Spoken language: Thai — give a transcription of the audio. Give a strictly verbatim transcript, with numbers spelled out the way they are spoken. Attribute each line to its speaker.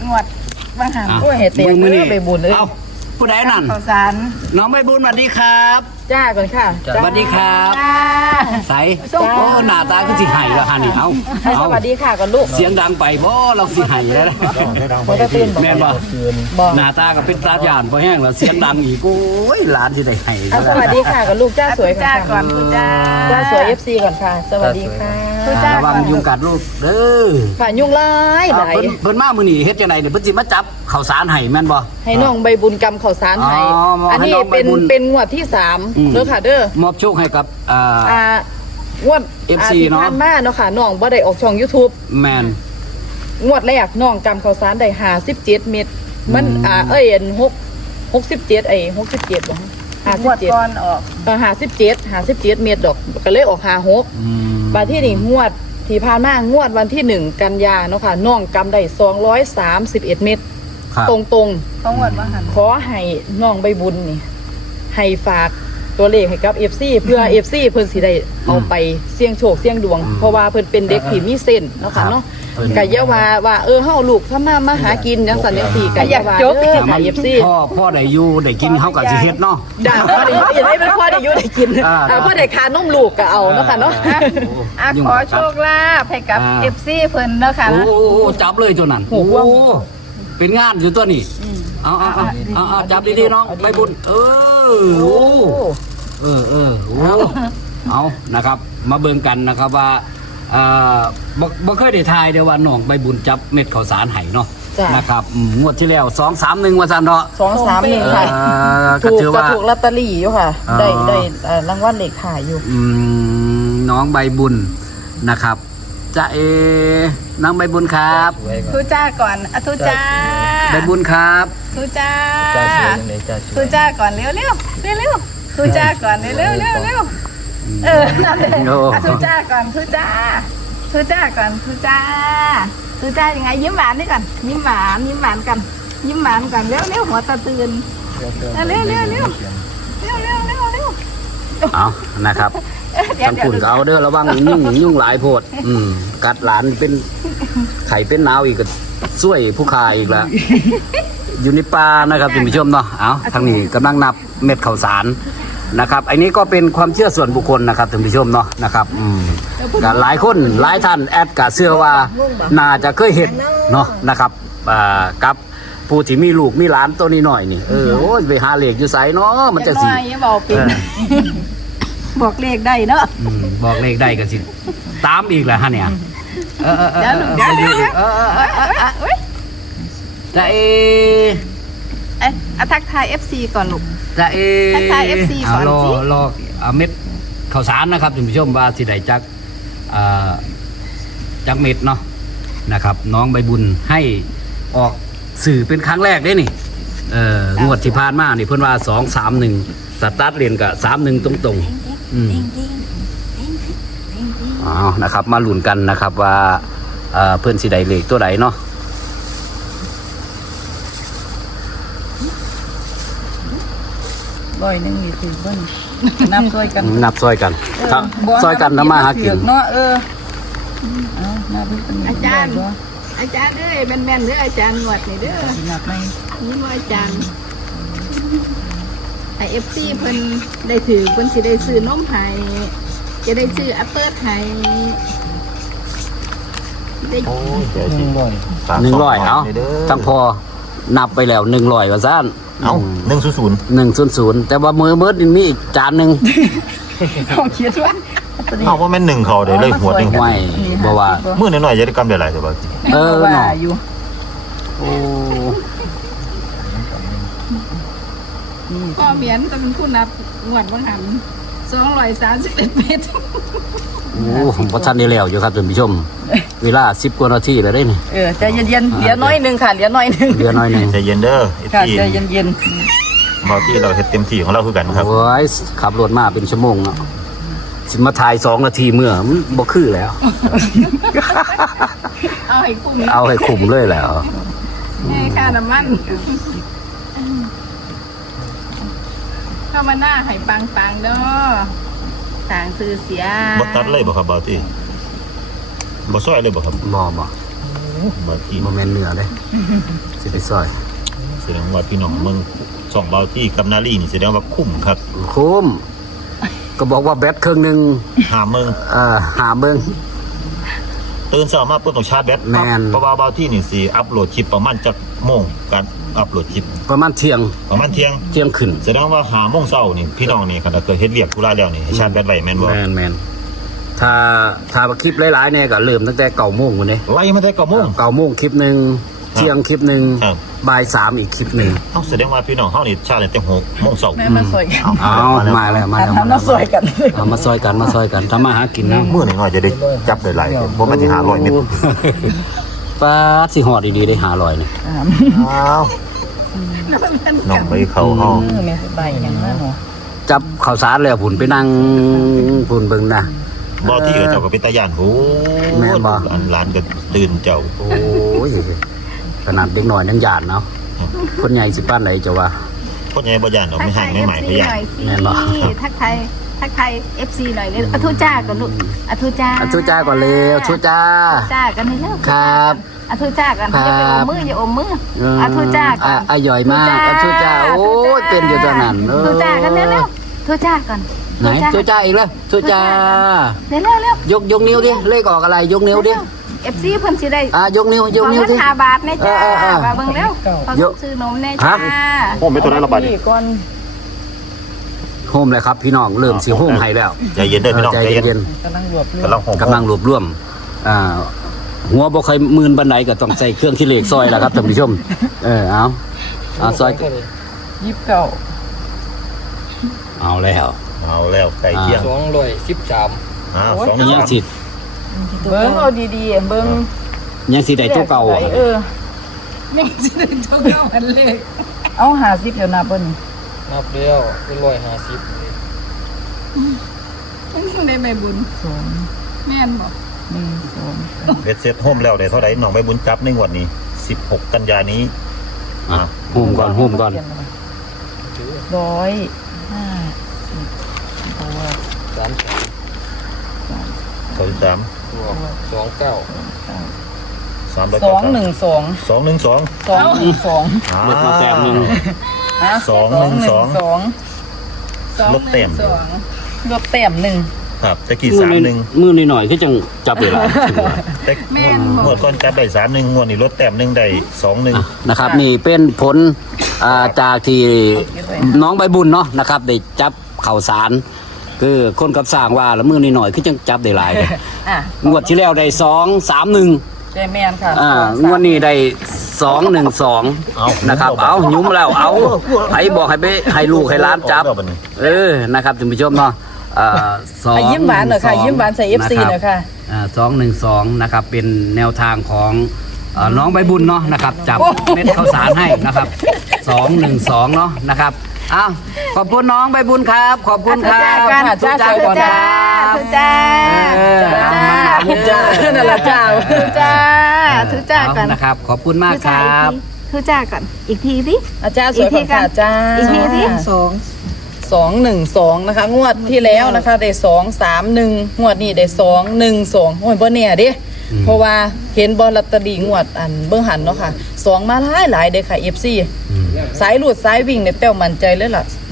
Speaker 1: งวดบางหัน
Speaker 2: อ่ะ
Speaker 1: โอ้ยเห็ดเตียง
Speaker 2: มือ
Speaker 1: เด้
Speaker 2: นี่
Speaker 1: อไปบุญเลย
Speaker 2: เอาผู้ใดนั่น
Speaker 1: ข้าวสาร
Speaker 2: น้องใบบุญสวัสดีครับ
Speaker 1: จ้าก่อนค่ะ
Speaker 2: สวัสดีครับ
Speaker 1: จ้า
Speaker 2: ใสโอ้หน้าตาก็สิหายแล้วฮะนี่เอา
Speaker 1: ให้ส
Speaker 2: เอา
Speaker 1: วัสดีค่ะก่อนลูก
Speaker 2: เสียงดังไปบ่เราสิหายแล้วนะ
Speaker 1: พอได้ตื่นบอก
Speaker 2: แม่นบ่
Speaker 1: บอก
Speaker 2: หน้าตาก็เป็นตาหยานพอแห้งแล้วเสียงดังอีกโอ้ยหลานสิได้หาย
Speaker 1: เอาสวัสดีค่ะก่อนลูกจ้าสวย
Speaker 3: จ้า
Speaker 1: ค่ะ
Speaker 3: ก่อนคุณจ้า
Speaker 1: จ้าสวย เอฟ ซี ก่อนค่ะ สวัสดีค่ะ
Speaker 2: ระวังยุงกัดลูกเด้อ
Speaker 1: ค่ะยุ่งร้ายไหล
Speaker 2: อ่าเพิ่นเพิ่นมามื้อนี้เฮ็ดจังได๋เนี่ยเพิ่นสิมาจับข้าวสารให้แม่นบ่
Speaker 1: ให้น้องใบบุญกรรมข่าวสารไทย
Speaker 2: อ๋อมอบให้
Speaker 1: อันนี้
Speaker 2: น้องใบ
Speaker 1: เป็น
Speaker 2: บุญ
Speaker 1: เป็นงวดที่สาม
Speaker 2: อืม
Speaker 1: เด้อค่ะเด้อ
Speaker 2: มอบโชคให้กับอ่า
Speaker 1: อ่างวด
Speaker 2: เอฟซี
Speaker 1: ที่
Speaker 2: เนาะ
Speaker 1: ผ่านมาเนาะค่ะน้องบ่ได้ออกช่อง YouTube
Speaker 2: แมน
Speaker 1: งวดแรกน้องกำข้าวสารได้ห้าสิบเจ็ดเม็ดมัน
Speaker 2: อืม
Speaker 1: อ่าเอ้ยอันหกหกสิบเจ็ดไอ้หกสิบเจ็ดบ่ห้าง สิบ
Speaker 3: วด
Speaker 1: เจ็ด
Speaker 3: ก่อนออก
Speaker 1: เออห้าสิบเจ็ดห้าสิบเจ็ดเม็ดดอกก็เลยออกห้าหก
Speaker 2: อืม
Speaker 1: บาที่นี่งวดที่ผ่านมางวดวันที่หนึ่งกันยาเนาะค่ะน้องกำได้สองร้อยสามสิบเอ็ดเม็ด
Speaker 2: ครับ
Speaker 1: ตรงตรง
Speaker 3: ต้องวดว่าหัน
Speaker 1: ๆขอให้น้องใบบุญนี่ให้ฝากตัวเลขให้กับ เอฟ ซี เพื่อ เอฟ ซี เพิ่นสิได้เอาไปเสี่ยงโชคเสี่ยงดวง เพราะว่าเพิ่นเป็นเด็กที่มีเส้นเนาะค่ะเนาะ
Speaker 2: เพิ่น
Speaker 1: กะอย่าว่าว่าเออเฮาลูกทำมามาหากินจังซั่นจังซี่กะอย่าว่าเด้อค่ะ เอฟ ซี
Speaker 2: พ่อพ่อได้อยู่ได้กินเขาก็สิเฮ็ดเนาะ
Speaker 1: ด่าพ่อได้อยู่อย่าได้เป็นพ่อได้อยู่ได้กิน
Speaker 2: อ่า
Speaker 1: อ่าพ่อได้คานมลูกก็เอาเนาะค่ะเนาะ
Speaker 3: อ่ะขอโชคลาภให้กับ
Speaker 2: อ่า
Speaker 3: เอฟซีเพิ่นเนาะค่ะ
Speaker 2: โอ้โหจับเลยตัวนั้นโอ้โหเป็นงานอยู่ตัวนี้เอาเอาเอาเอาเอาจับดีๆน้องใบบุญเออโอ้เออเออโอ้เอานะครับ มาเบิ่งกันนะครับว่าอ่าบ่บ่เคยได้ทายเด้อว่าน้องใบบุญจับเม็ดข้าวสารให้เนาะ
Speaker 1: จ้ะ
Speaker 2: นะครับอืมงวดที่แล้วสองสามหนึ่งว่าซั่นเนาะ
Speaker 1: สองสามหนึ่ง
Speaker 2: เอ
Speaker 1: ค่ะ
Speaker 2: อก็
Speaker 1: ถูก
Speaker 2: ถือ
Speaker 1: ก็
Speaker 2: ว่า
Speaker 1: ถูกลอตเตอรี่อยู่ค่ะ
Speaker 2: อ๋อ
Speaker 1: ได้ได้เอ่อรางวัลเลขขายอยู่
Speaker 2: อืมน้องใบบุญนะครับจะเอน้องใบบุญครับ
Speaker 3: ทุจ้าก่อนอ่ะทุจ้า
Speaker 2: ใบบุญครับ
Speaker 3: ทุจ้า
Speaker 4: จ้าสวยยังไงจ้าส
Speaker 3: ทุ
Speaker 4: วย
Speaker 3: จ้าก่อนเร็วเร็วเร็วเร็วทุจ้าก่อนเร็วเร็วเร็วเร็วเออนั่นเลย
Speaker 2: โอ้
Speaker 3: อ่ะทุจ้าก่อนทุจ้าทุจ้าก่อนทุจ้าทุจ้ายังไงยิ้มหวานนี่ก่อนยิ้มหวานยิ้มหวานกันยิ้มหวานก่อนเร็วเร็วหัวตาตื่น เร็วเร็วเร็ว เร็วเร็วเร็วเร็ว
Speaker 2: เอานะครับ
Speaker 3: เดี๋ยว
Speaker 2: ทั้ง
Speaker 3: เดี๋ยว
Speaker 2: คุณก็เอาเด้อระวังยุ่งยุ่งหลายโพด อืมกัดหลานเป็นไข่เป็นหนาวอีกก็ช่วยผู้คายอีกแล้วอยู่ในป่านะครับท่านผู้ชมเนาะเอาทางนี้กำลังนับเม็ดข้าวสารนะครับอันนี้ก็เป็นความเชื่อส่วนบุคคลนะครับท่านผู้ชมเนาะนะครับอืมก็หลายคนหลายท่านแอดกะเชื่อว่าน่าจะเคยเห็นเนาะนะครับอ่ากับผู้ที่มีลูกมีหลานตัวนี้หน่อยนี่เออโอ้ยไปหาเลขอยู่ไสเนาะมันจะสิ
Speaker 3: อย่าน้อยอย่าบอกเป็น
Speaker 2: เออ
Speaker 3: บอกเลขได้เนาะ
Speaker 2: อืมบอกเลขได้กันสิตามอีกแหละฮะเนี่ยเออเออเออ
Speaker 3: เดี๋ยวหนูเดี๋ยวเดี๋ยว
Speaker 2: เออเออเออ
Speaker 3: เอ้ยเอ้ย
Speaker 2: จะเอ
Speaker 3: เอ้ยอ่ะทักทาย เอฟ ซี ก่อนลูก
Speaker 2: จะเอ
Speaker 3: ทักทาย เอฟ ซี
Speaker 2: เอารอ
Speaker 3: ก่อนสิ
Speaker 2: รอเอาเม็ดข้าวสารนะครับท่านผู้ชมว่าสิได้จักอ่าจักเม็ดเนาะนะครับ น้องใบบุญให้ออกสื่อเป็นครั้งแรกได้นี่เอองวดที่ผ่านมานี่เพิ่นว่าสองสามหนึ่งสตาร์ทเรียนกับสามหนึ่งตรงตรงๆอืม อ๋อนะครับ มาลุ้นกันนะครับว่าเอ่อเพื่อนสิใดเลขตัวใดเนาะ
Speaker 1: ร้อยหนึงนี่ถือเบิ่งนับช่วยกัน
Speaker 2: นับซอยกันครับซอยกันทำมาหากิน
Speaker 1: เนาะเออเอานับเพิ่น
Speaker 3: อาจารย์ อาจารย์เด้อแม่นๆเด้ออาจารย์หนวดนี่เด้อ
Speaker 1: นับไหม
Speaker 3: นี่ว่าอาจารย์ไอ เอฟ ซี เพิ่นได้ถือเพิ่นสิได้ซื้อนมให้จะได้ซื้อแอปเปิ้ลให้ได้
Speaker 4: โอ้ยเดี๋ยวสิ
Speaker 2: หนึ่งร้อยเอาทั้งพอนับไปแล้วหนึ่งร้อยว่าซ่าน
Speaker 4: เอาหนึ่งศูนย์ศูนย์
Speaker 2: หนึ่งศูนย์ศูนย์แต่ว่ามือเบิร์ดนี่มีอีกจานหนึ่ง
Speaker 1: เขาเขียนว่าตัวนี้
Speaker 4: เอาว่าแม่นหนึ่งเขาเดี๋ยวเลยหัวหนึ่ง
Speaker 2: ไม่บอกว่า
Speaker 4: มือหน่อยๆจะได้กำได้หลายแต่ว่า
Speaker 2: เออ
Speaker 1: ว่า
Speaker 2: เนาะ
Speaker 1: อยู่
Speaker 2: โอ้
Speaker 3: พ่อเมียนก็เป็นผู้นับงวดบางหันสองร้อยสามสิบเอ็ดเมตร
Speaker 2: โหผมก็ทันได้แล้วอยู่ครับท่านผู้ชม เวลาสิบกว่านาทีแล้วได้นี่
Speaker 1: เออใจเย็นๆเหลือน้อยหนึงค่ะเหลือน้อยหนึง
Speaker 2: เดือนน้อยหนึ่ง
Speaker 4: ใจเย็นเด้อไอ้
Speaker 1: ค่ะ
Speaker 4: ที่
Speaker 1: ใจเย็น
Speaker 4: บางที่เราเฮ็ดเต็มที่ของเราคือกันครับ
Speaker 2: โอ้ยขับรถมาเป็นชั่วโมงเนาะสิมาถ่ายสองนาทีเมื่อมันบ่คือแล้ว
Speaker 3: เอาให้คุ้ม
Speaker 2: เอาให้คุ้มเลยแล้ว
Speaker 3: ให้ค่าน้ำมันเข้ามาหน้าให้ปังๆเด้อต่างซื้อเสีย
Speaker 4: บ่ตัดเลยบ่ครับบางที่บ่ซอยเลยบ่ครับ
Speaker 2: บ่บ่
Speaker 4: เบาที่
Speaker 2: บ่แม่นเนื้อเลยสิไปซอย
Speaker 4: แสดงว่าพี่น้องเมืองสองเบาที่กับนาลีนี่แสดงว่าคุ้มครับ
Speaker 2: คุ้มก็บอกว่าแบตเครื่องหนึง
Speaker 4: หาเมือง
Speaker 2: เอ่อหาเบิ่ง
Speaker 4: ตื่นเช้ามาเพิ่นต้องชาร์จแบต
Speaker 2: แม่น
Speaker 4: เพราะว่าเบาที่นี่สิอัปโหลดคลิปประมาณจักโมงการอัปโหลดคลิป
Speaker 2: ประมาณเที่ยง
Speaker 4: ประมาณเที่ยง
Speaker 2: เที่ยงขึ้น
Speaker 4: แสดงว่าหาโมงเช้านี่พี่น้องนี่ขณะเกิดเฮ็ดเวียกธุระแล้วนี่ให้ชาร์จแบตไว้แม่นบ่
Speaker 2: แม่นแม่นถ้าถ้าคลิปหลายๆเนี่ยก็เริ่มตั้งแต่เก้าโมงพุ่นเด้
Speaker 4: ไล่มาได้เก้าโมง
Speaker 2: เก้าโมงคลิปหนึงเที่ยงคลิปหนึง
Speaker 4: ครับ
Speaker 2: บ่ายสามอีกคลิปหนึง
Speaker 4: เอ้าแสดงว่าพี่น้องเฮานี่ชาร์จตั้งแต่หกโมงเช้า
Speaker 1: แม่มาสวยกัน
Speaker 2: เอามาแล้วมาแล้ว
Speaker 1: ทำมาสวยกัน
Speaker 2: เอามาซอยกันมาซอยกันทำมาหากินนะ
Speaker 4: มื้อนี้น้อยจะได้จับได้หลายบ่แม่นสิหาร้อยเม็ด
Speaker 2: ป้าดสิหอดดีๆได้หาลอยเนี่ย
Speaker 4: อ้าวน้องไปเข้าเฮา
Speaker 1: เออแม่ใบอย่างนั้นเนาะ
Speaker 2: จับข้าวสารแล้วผุนไปนั่งผุนเบิ่งนะ
Speaker 4: บ่ที่เจ้าก็เป็นตาย่านโห
Speaker 2: แม่นบ่
Speaker 4: อันหลานก็ตื่นเจ้า
Speaker 2: โอ้ยขนาดเด็กน้อยยังหยาดเนาะคนใหญ่สิป้านไหนจะว่า
Speaker 4: คนใหญ่บ่ย่านดอกไม่ห่างไม่หมาย
Speaker 3: ทั
Speaker 4: ไม่
Speaker 3: ก
Speaker 4: ย่า
Speaker 3: ทาย
Speaker 4: น
Speaker 3: เอฟซีหน่อยสิ
Speaker 2: แม่นบ่
Speaker 3: ทักทายทักทายเอฟซีหน่อยเลยอะทุจ้าก่อนลูกอะทุจ้า
Speaker 2: อ่ะชูจ้าก่อนเร็วชูจ้า
Speaker 3: จ้ากันเลยแล้ว
Speaker 2: ครับ
Speaker 3: อะทุจ้ากัน
Speaker 2: ครับ
Speaker 3: อย่าไปอมมืออย่าอมมือ
Speaker 2: เออ
Speaker 3: อะทุจ้ากั
Speaker 2: อ่ะ
Speaker 3: น
Speaker 2: อ่ะย่อยมากอ่ะชูจ้าโอ้ยเป็นอยู่ตอนนั้นเออ
Speaker 3: ทุจ้ากันเร็วเร็วทุจ้าก่อน
Speaker 2: ไหนชูจ้าอีกแล้วชูจ้า
Speaker 3: เร็วเร็วเร็วย
Speaker 2: กยกนิ้วดิเลขออกอะไรยกนิ้วดิ
Speaker 3: เอฟซีเพิ่นสิได้
Speaker 2: อ่ะยกนิ้วยกนิ้ว
Speaker 3: ขอ
Speaker 2: ดิ
Speaker 3: เงินห้าบาทแน่จ้า
Speaker 2: เออเออเออ
Speaker 3: มาเบิ่งเร็วขอย
Speaker 2: ก
Speaker 3: ซื้อนมแน่จ้า
Speaker 2: ฮะ
Speaker 4: โอ้ไม่ตัวนั้นระบาดดิ
Speaker 1: นี่ก่อน
Speaker 2: โฮมเลยครับพี่น้องเริ่มสิโฮมให้แล้ว
Speaker 4: ใจเย็นเด้อพี่น้อง
Speaker 2: ใจ
Speaker 4: ใจเย็น
Speaker 2: เย็น
Speaker 1: กำลังรวบรวม
Speaker 4: กำลังหอม
Speaker 2: ๆกำลังรวบรวมอ่าหัวบ่เคยมืนบันไดก็ต้องใส่เครื่องคิดเลขซอยแล้วครับท่านผู้ชมเออเอาเอาซอย
Speaker 1: ยี่สิบเก้า
Speaker 2: เอาแล้ว
Speaker 4: เอาแล้วไก่เที่ยง
Speaker 5: สองร้อยสิบสาม
Speaker 4: อ้าวสอง
Speaker 2: ยังสิ
Speaker 1: เบิ้งเอาดีๆเบิ้ง
Speaker 2: ยังสิได้ตัวเก่าอ่ะ
Speaker 1: เออ
Speaker 3: แม่สิได้เท่าเก่าอันเลข
Speaker 1: เอาหาสิบเดี๋ยวนับเบิ้ง
Speaker 5: นับแล้วเป็นร้อยห้าสิบ
Speaker 3: มันได้ใบบุญ
Speaker 1: สอง
Speaker 3: แม่นบ่
Speaker 1: หนึ่งสองสาม
Speaker 4: เบ็ดเสร็จโฮมแล้วได้เท่าไหร่น้องใบบุญจับในงวดนี้สิบหกกันยานี้
Speaker 2: อ่ะโฮมก่อนโฮมก่อน
Speaker 1: ร้อยห้าสิบตัว
Speaker 5: สามสาม
Speaker 4: สองสาม
Speaker 5: ตัวสองเก้า
Speaker 4: สามร้อย
Speaker 1: สองหนึ่งสอง
Speaker 4: สองหนึ่งสอง
Speaker 1: สองหนึ่งสอง
Speaker 2: ลดมาแต้มหนึง
Speaker 1: ฮะ
Speaker 4: สองหนึ่งสอง
Speaker 1: สอง
Speaker 4: ลดเต็ม
Speaker 3: สอง
Speaker 1: ลดแต้มหนึ่ง
Speaker 4: ครับตะกี้สามหนึ่ง
Speaker 2: มือหน่อยๆคือจังจับเวลาถือว่า
Speaker 4: แต่งวดก่อนจับได้สามหนึ่งงวดนี้ลดแต้มหนึ่งได้สองหนึ่ง
Speaker 2: นะครับนี่เป็นผลอ่าจากที่น้องใบบุญเนาะนะครับได้จับข่าวสาร คือคนกับสร้างว่าแล้วมือหน่อยๆคือจังจับได้หลายเลย
Speaker 1: อ่ะ
Speaker 2: งวดที่แล้วได้สองสามหนึ่ง
Speaker 1: เจแมนค่ะ
Speaker 2: อ่างวดนี้ได้สองหนึ่งสองนะครับเอายุ้มแล้วเอาไอ้บอกให้ไปให้ลูกให้ร้านจับ เออนะครับท่านผู้ชมเนาะอ่าสอง
Speaker 1: อ่ะยิ้มหวานหน่อยค่ะยิ้มหวานใส่ เอฟ ซี หน่อยค่ะ
Speaker 2: อ่าสองหนึ่งสองนะครับเป็นแนวทางของเอ่อน้องใบบุญเนาะนะครับจับเม็ดข้าวสารให้นะครับสองหนึ่งสองเนาะนะครับอ้าวขอบคุณน้องใบบุญครับ ขอบคุณครับ
Speaker 1: อ่ะ
Speaker 2: ทุ
Speaker 1: จ้า
Speaker 2: ก่อน
Speaker 1: จ้า
Speaker 2: ครับ
Speaker 3: ทุจ้า
Speaker 2: เออ
Speaker 3: ทุจ้า
Speaker 2: เอามา
Speaker 1: จ้านั่นแหละจ้า
Speaker 3: ทุจ้าทุจ้าก่อน
Speaker 2: เอนะครับ ขอบคุณมาก
Speaker 3: ทุ
Speaker 2: ค
Speaker 3: จ้า
Speaker 2: รับ
Speaker 3: ทุจ้าก่อนอีกทีดิ
Speaker 1: อาจารย์สวยก่อนค่ะจ้า
Speaker 3: อีกทีดิสอง
Speaker 1: สองหนึ่งสองนะคะ งวดที่แล้วนะคะได้สองสามหนึ่งงวดนี้ได้สองหนึ่งสองโอ้ยบ่เนี่ยเดิเพราะว่าเห็นบอลลอตเตอรี่งวดอันเบื้องหันเนาะค่ะสองมาหลายหลายเด้อค่ะเอฟซีสายหลุดสายวิ่งเนี่ยแต้วมั่นใจเลยล่ะ